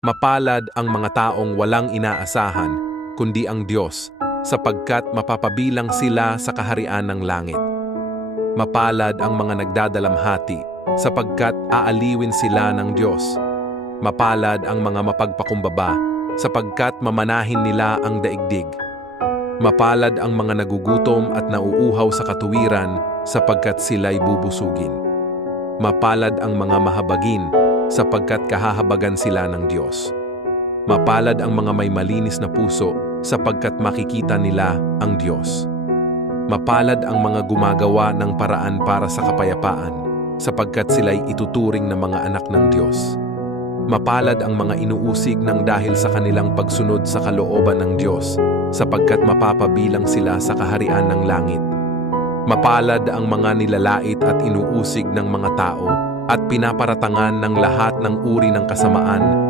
Mapalad ang mga taong walang inaasahan, kundi ang Diyos, sapagkat mapapabilang sila sa kaharian ng langit. Mapalad ang mga nagdadalamhati, sapagkat aaliwin sila ng Diyos. Mapalad ang mga mapagpakumbaba, sapagkat mamanahin nila ang daigdig. Mapalad ang mga nagugutom at nauuhaw sa katuwiran, sapagkat sila'y bubusugin. Mapalad ang mga mahabagin, sapagkat kahahabagan sila ng Diyos. Mapalad ang mga may malinis na puso, sapagkat makikita nila ang Diyos. Mapalad ang mga gumagawa ng paraan para sa kapayapaan, sapagkat sila'y ituturing na mga anak ng Diyos. Mapalad ang mga inuusig ng dahil sa kanilang pagsunod sa kalooban ng Diyos, sapagkat mapapabilang sila sa kaharian ng langit. Mapalad ang mga nilalait at inuusig ng mga tao at pinaparatangan ng lahat ng uri ng kasamaan